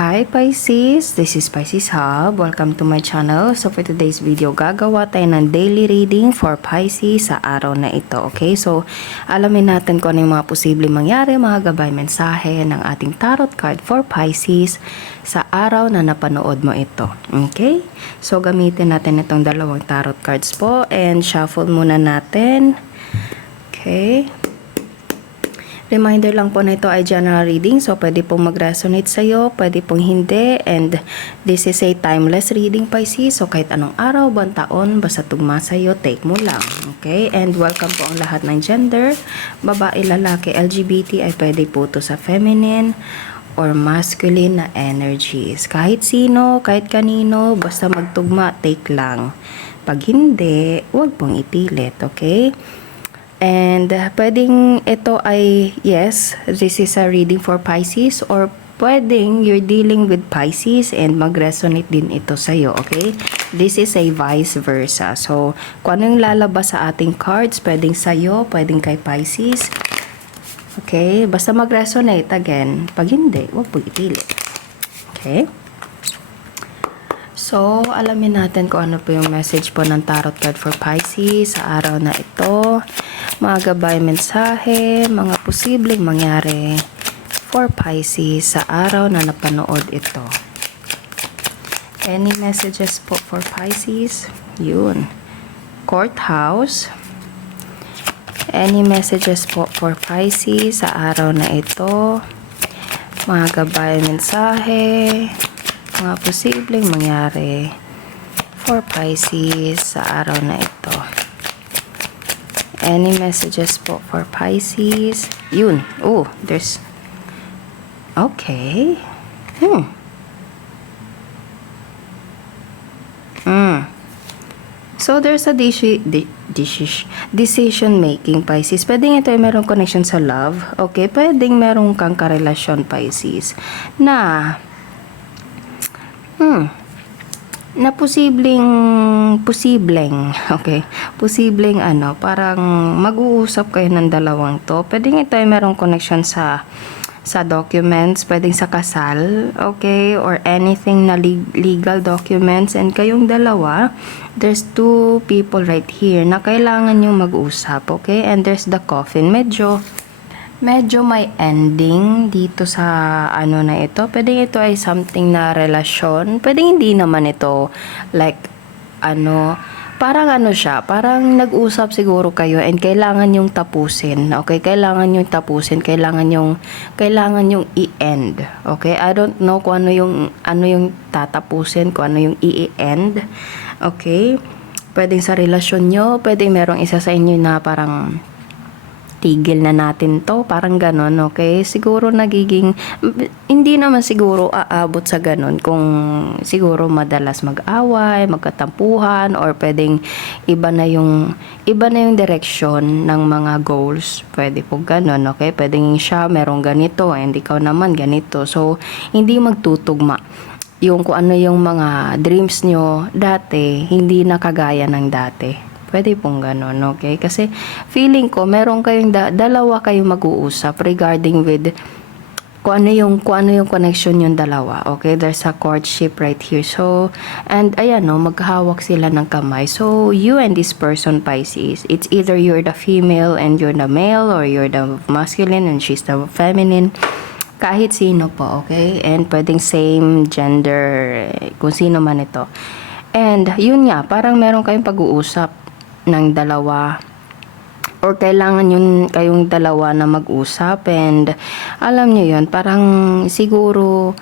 Hi Pisces, this is Pisces Hub. Welcome to my channel. So for today's video, gagawa tayo ng daily reading for Pisces sa araw na ito. Okay, so alamin natin kung ano yung mga posibleng mangyari, mga gabay mensahe ng ating tarot card for Pisces sa araw na napanood mo ito. Okay, so gamitin natin itong dalawang tarot cards po and shuffle muna natin. Okay. Reminder lang po na ito ay general reading, so pwede pong mag-resonate sa'yo, pwede pong hindi, and this is a timeless reading, Pisces, so kahit anong araw, buwan, taon, basta tugma sa'yo, take mo lang, okay? And welcome po ang lahat ng gender, babae, lalaki, LGBT, ay pwede po ito sa feminine or masculine na energies. Kahit sino, kahit kanino, basta magtugma, take lang. Pag hindi, huwag pong ipilit, okay? And pwedeng ito ay, yes, this is a reading for Pisces, or pwedeng you're dealing with Pisces and mag-resonate din ito sa'yo, okay? This is a vice versa. So, kung ano yung lalabas sa ating cards, pwedeng sa'yo, pwedeng kay Pisces. Okay? Basta mag-resonate again. Pag hindi, huwag po ipilit. Okay? So, alamin natin kung ano po yung message po ng tarot card for Pisces sa araw na ito. Mga gabay mensahe, mga posibleng mangyari for Pisces sa araw na napanood ito. Any messages po for Pisces? Yun. Courthouse. Any messages po for Pisces sa araw na ito? Mga gabay mensahe, mga posibleng mangyari for Pisces sa araw na ito. Any messages po for Pisces? Yun. Oh, there's... Okay. So, there's a decision making, Pisces. Pwedeng ito ay merong connection sa love. Okay? Pwedeng merong kang karelasyon, Pisces, na na posibleng okay, posibleng parang mag-uusap kayo ng dalawang to. Pwedeng ito ay merong connection sa documents, pwedeng sa kasal, okay, or anything na legal documents, and kayong dalawa, there's two people right here na kailangan yung mag-usap, okay, and there's the coffin. Medyo may ending dito sa na ito. Pwedeng ito ay something na relasyon. Pwedeng hindi naman ito like parang siya, parang nag-usap siguro kayo and kailangan yung tapusin. Okay, kailangan yung tapusin, kailangan yung i-end. Okay? I don't know kung ano yung tatapusin, kung ano yung i-end. Okay? Pwedeng sa relasyon nyo, pwedeng merong isa sa inyo na parang tigil na natin to, parang ganon, okay? Siguro hindi naman siguro aabot sa ganon kung siguro madalas mag-away, magkatampuhan, or pwedeng iba na yung direction ng mga goals. Pwede po ganon, okay? Pwedeng siya merong ganito and ikaw naman ganito. So, hindi magtutugma. Yung kung ano yung mga dreams nyo dati, hindi na kagaya ng dati. Pwede pong ganun, okay? Kasi feeling ko, meron kayong dalawa kayong mag-uusap regarding with kung ano yung connection yung dalawa, okay? There's a courtship right here. So, and ayan, maghawak sila ng kamay. So, you and this person, Pisces, it's either you're the female and you're the male, or you're the masculine and she's the feminine. Kahit sino po, okay? And pwedeng same gender, kung sino man ito. And, yun nga, parang meron kayong pag-uusap ng dalawa, or kailangan yun kayong dalawa na mag-usap, and alam nyo yun, parang siguro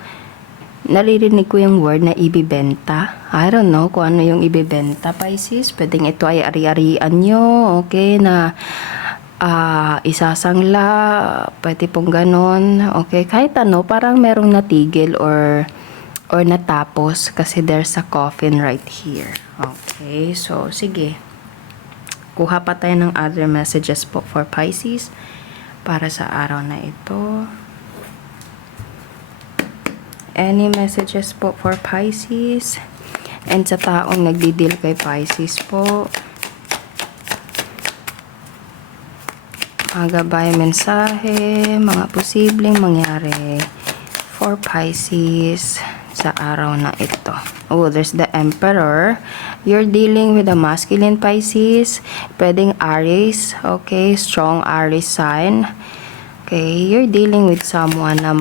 naririnig ko yung word na ibibenta. I don't know kung ano yung ibibenta, Pisces. Pwedeng ito ay ari-arian nyo, okay, na isasangla, pwede pong ganon, okay, kahit parang merong natigil or natapos kasi there's a coffin right here. Okay, so sige, kuha pa tayo ng other messages po for Pisces para sa araw na ito. Any messages po for Pisces and sa taong nagdi-deal kay Pisces po. Mga gabay mensahe, mga posibleng mangyari for Pisces sa araw na ito. Oh, there's the Emperor. You're dealing with a masculine Pisces. Pwedeng Aries. Okay, strong Aries sign. Okay, you're dealing with someone na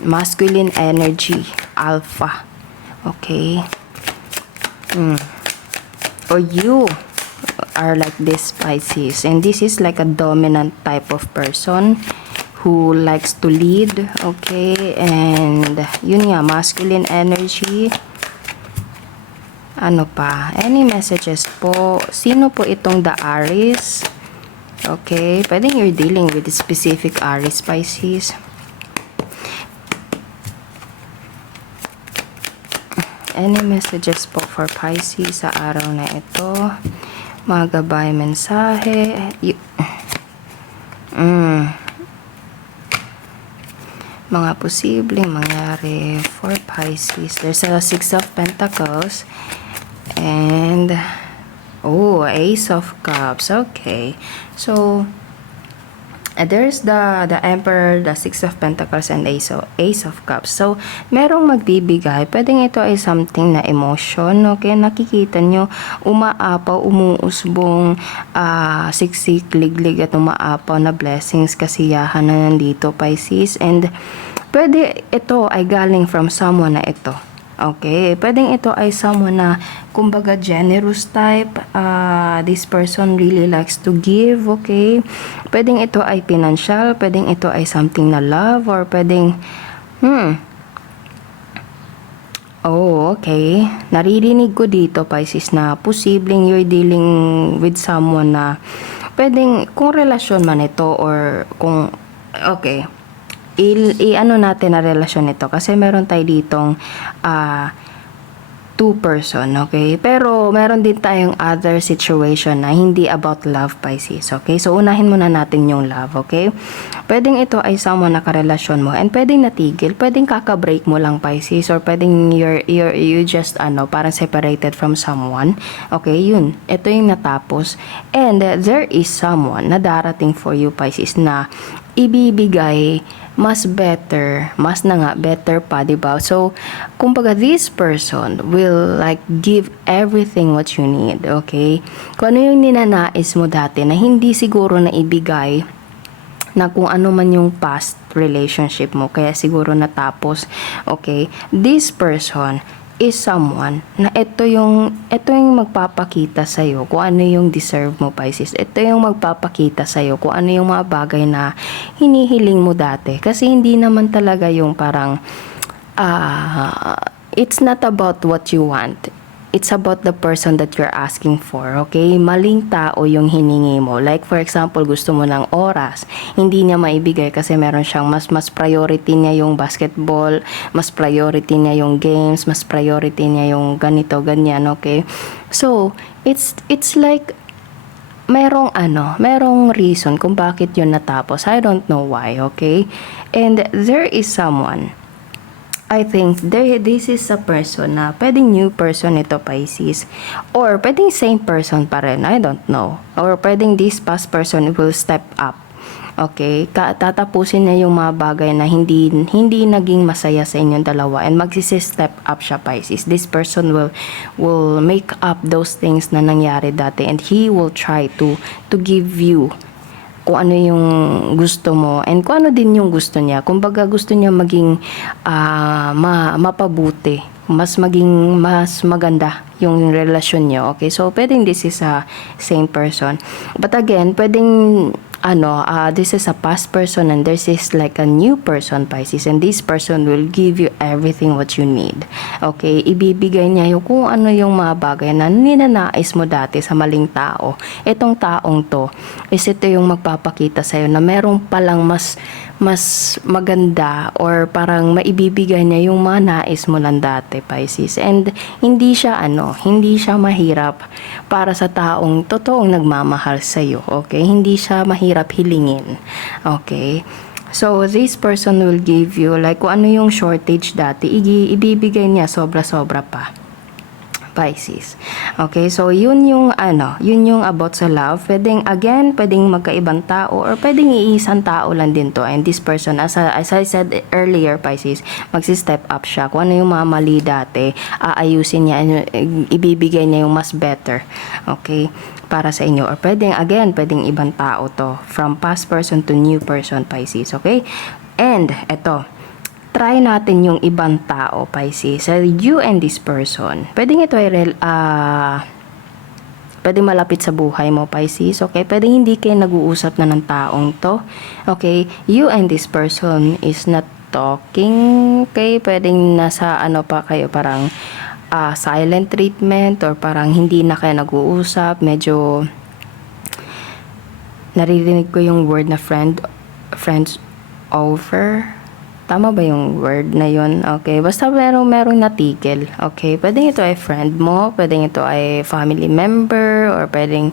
masculine energy, alpha. Okay. Or you are like this Pisces, and this is like a dominant type of person who likes to lead. Okay, and yun nga, masculine energy. Ano pa? Any messages po? Sino po itong the Aries? Okay, pwedeng you're dealing with a specific Aries Pisces. Any messages po for Pisces sa araw na ito? Mga gabay mensahe. Mga posibleng mangyari for Pisces. There's a Six of Pentacles. And Ace of Cups. Okay. So, there's the Emperor, the Six of Pentacles, and Ace of Cups. So, merong magbibigay. Pwedeng ito ay something na emotion. Okay, nakikita nyo, umaapaw, umuusbong, siksik, liglig, at umaapaw na blessings, kasiyahan na nandito, Pisces. And, pwede ito ay galing from someone na ito. Okay, pwedeng ito ay someone na kumbaga generous type. This person really likes to give. Okay, pwedeng ito ay financial, pwedeng ito ay something na love, or pwedeng okay, naririnig ko dito, Pisces, na posibleng you're dealing with someone na pwedeng kung relasyon man ito, or kung ano natin na relasyon nito, kasi meron tayo ditong two person, okay? Pero meron din tayong other situation na hindi about love, Pisces, okay? So unahin muna natin yung love, okay? Pwedeng ito ay someone na karelasyon mo, and pwedeng natigil, pwedeng kaka-break mo lang, Pisces, or pwedeng you just parang separated from someone, okay? Yun, ito yung natapos, and there is someone na darating for you, Pisces, na ibibigay mas better, mas na nga, better pa, diba? So, kumbaga, this person will like give everything what you need, okay? Kung ano yung ninanais mo dati na hindi siguro na ibigay, na kung ano man yung past relationship mo, kaya siguro natapos, okay? This person is someone na ito yung magpapakita sa'yo kung ano yung deserve mo, Pisces. Ito yung magpapakita sa'yo kung ano yung mga bagay na hinihiling mo dati. Kasi hindi naman talaga yung parang it's not about what you want. It's about the person that you're asking for, okay? Maling tao yung hiningi mo. Like, for example, gusto mo ng oras. Hindi niya maibigay kasi meron siyang mas priority niya yung basketball, mas priority niya yung games, mas priority niya yung ganito, ganyan, okay? So, it's like, merong reason kung bakit yun natapos. I don't know why, okay? And there is someone, I think this is a person na pwedeng new person ito, Pisces, or pwedeng same person pa rin, I don't know, or pwedeng this past person will step up, okay? Tatapusin niya yung mga bagay na hindi naging masaya sa inyong dalawa, and magsi-step up siya, Pisces. This person will make up those things na nangyari dati, and he will try to give you kung ano yung gusto mo, and kung ano din yung gusto niya. Kumbaga, gusto niya maging mapabuti, mas maganda yung relasyon niyo, okay? So, pwedeng this is a same person. But again, pwedeng this is a past person, and this is like a new person, Pisces, and this person will give you everything what you need, okay? Ibibigay niya yung kung ano yung mga bagay na ninanais mo dati sa maling tao. Itong taong to is ito yung magpapakita sa'yo na meron palang mas maganda, or parang maibibigay niya yung mga nais mo lang dati, Pisces. And hindi siya mahirap para sa taong totoong nagmamahal sa iyo, okay? Hindi siya mahirap hilingin, okay? So, this person will give you, like, kung ano yung shortage dati, ibibigay niya sobra-sobra pa. Pisces. Okay, so yun yung about sa love. Pwedeng magkaibang tao or pwedeng iisang tao lang din to. And this person, as I said earlier, Pisces, magsi-step up siya. Kung ano yung mga mali dati, aayusin niya, ibibigay niya yung mas better. Okay, para sa inyo. Or pwedeng ibang tao to. From past person to new person, Pisces. Okay? And, eto, try natin yung ibang tao, Pisces. You and this person. Pwedeng ito ay pwedeng malapit sa buhay mo, Pisces. Okay? Pwedeng hindi kayo nag-uusap na ng taong to. Okay? You and this person is not talking. Okay? Pwedeng nasa pa kayo, parang silent treatment or parang hindi na kayo nag-uusap. Medyo naririnig ko yung word na friends over. Tama ba yung word na yun? Okay, basta merong natigil. Okay, pwedeng ito ay friend mo, pwedeng ito ay family member, or pwedeng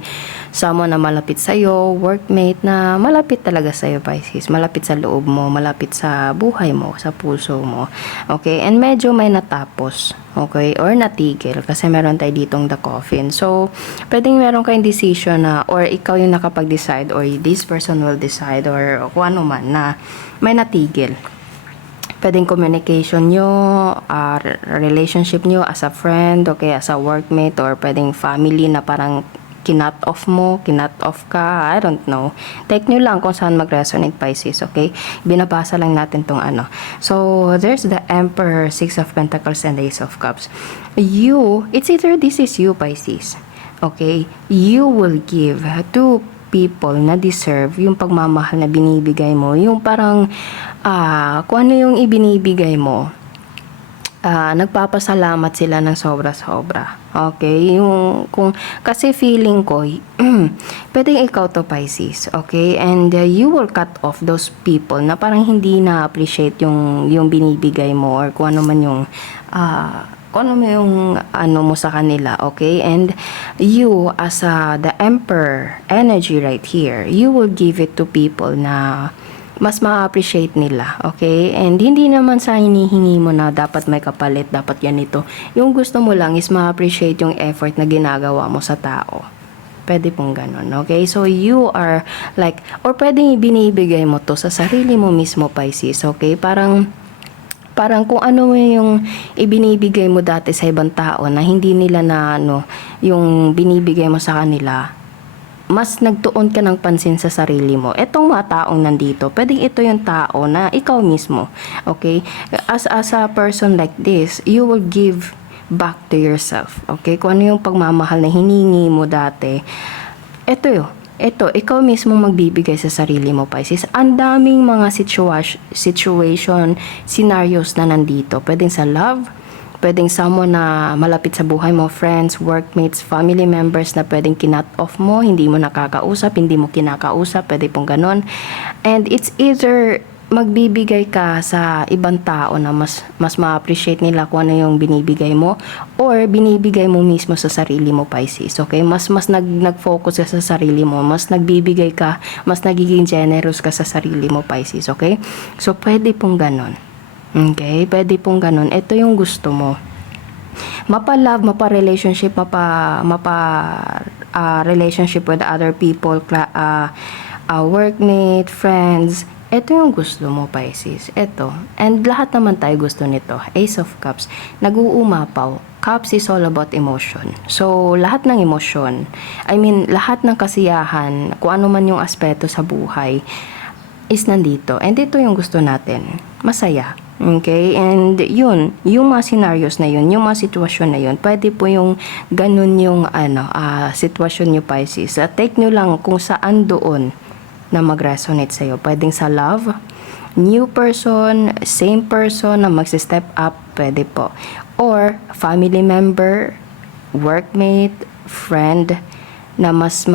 someone na malapit sa'yo, workmate na malapit talaga sa'yo, Pisces. Malapit sa loob mo, malapit sa buhay mo, sa puso mo. Okay, and medyo may natapos. Okay, or natigil kasi meron tayo ditong the coffin. So, pwedeng meron kayong decision na, or ikaw yung nakapag-decide, or this person will decide, or kung ano man na may natigil. Pwedeng communication nyo, relationship nyo as a friend, okay, as a workmate, or pwedeng family na parang kinut off ka, I don't know. Take nyo lang kung saan mag-resonate, Pisces, okay? Binabasa lang natin tong So, there's the Emperor, Six of Pentacles, and Ace of Cups. It's either this is you, Pisces, okay? You will give to people na deserve yung pagmamahal na binibigay mo, yung parang kung ano yung ibinibigay mo, nagpapasalamat sila ng sobra-sobra. Okay? Kasi feeling ko, pwedeng ikaw to, Pisces. Okay? And you will cut off those people na parang hindi na-appreciate yung binibigay mo, or kung ano man yung mo sa kanila, okay? And you, as the Emperor energy right here, you will give it to people na mas ma-appreciate nila, okay? And hindi naman sa hinihingi mo na dapat may kapalit, dapat yan ito. Yung gusto mo lang is ma-appreciate yung effort na ginagawa mo sa tao. Pwede pong ganun, okay? So, you are like, or pwedeng ibinibigay mo to sa sarili mo mismo, Pisces, okay? Parang kung ano yung ibinibigay mo dati sa ibang tao na hindi nila na yung binibigay mo sa kanila, mas nagtuon ka ng pansin sa sarili mo. Etong mga taong nandito, pwedeng ito yung tao na ikaw mismo, okay? As a person like this, you will give back to yourself, okay? Kung ano yung pagmamahal na hiningi mo dati, ito, ikaw mismo magbibigay sa sarili mo, Pisces. Ang daming mga situation, scenarios na nandito. Pwedeng sa love, pwedeng someone na malapit sa buhay mo, friends, workmates, family members na pwedeng kinut off mo, hindi mo nakakausap, hindi mo kinakausap, pwede pong ganon. And it's either magbibigay ka sa ibang tao na mas ma-appreciate nila kung ano yung binibigay mo, or binibigay mo mismo sa sarili mo, Pisces, okay? Mas nag-focus ka sa sarili mo, mas nagbibigay ka, mas nagiging generous ka sa sarili mo, Pisces, okay? So, pwede pong ganon. Okay? Pwede pong ganon. Ito yung gusto mo. Mapa-love, mapa-relationship, relationship with other people, workmate, friends. Ito yung gusto mo, Pisces. Ito. And lahat naman tayo gusto nito. Ace of Cups. Nag-uumapaw. Cups is all about emotion. So, lahat ng emosyon, lahat ng kasiyahan, kung ano man yung aspeto sa buhay, is nandito. And ito yung gusto natin. Masaya. Okay? And yun, yung mga scenarios na yun, yung mga sitwasyon na yun, pwede po yung ganun yung sitwasyon nyo, Pisces. Take nyo lang kung saan doon na mag-resonate sa'yo. Pwedeng sa love, new person, same person na mag-step up, pwede po. Or family member, workmate, friend, na mas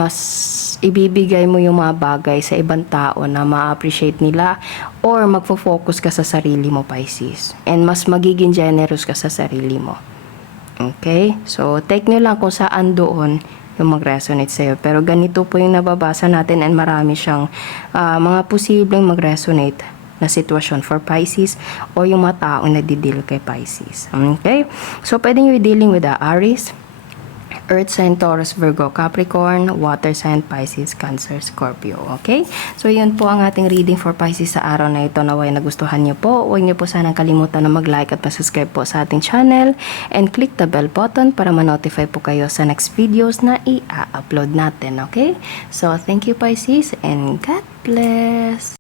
ibibigay mo yung mga bagay sa ibang tao na ma-appreciate nila, or magfo-focus ka sa sarili mo, Pisces. And mas magiging generous ka sa sarili mo. Okay? So, take nyo lang kung saan doon yung mag-resonate sa'yo. Pero ganito po yung nababasa natin, and marami siyang mga posibleng mag-resonate na sitwasyon for Pisces o yung mga taong nadideal kay Pisces. Okay? So, pwedeng you're dealing with the Aries, Earth sign, Taurus, Virgo, Capricorn, Water sign, Pisces, Cancer, Scorpio. Okay? So, yun po ang ating reading for Pisces sa araw na ito. Naway nagustuhan nyo po. Huwag nyo po sanang kalimutan na mag-like at mag-subscribe po sa ating channel and click the bell button para ma-notify po kayo sa next videos na i-upload natin. Okay? So, thank you Pisces and God bless!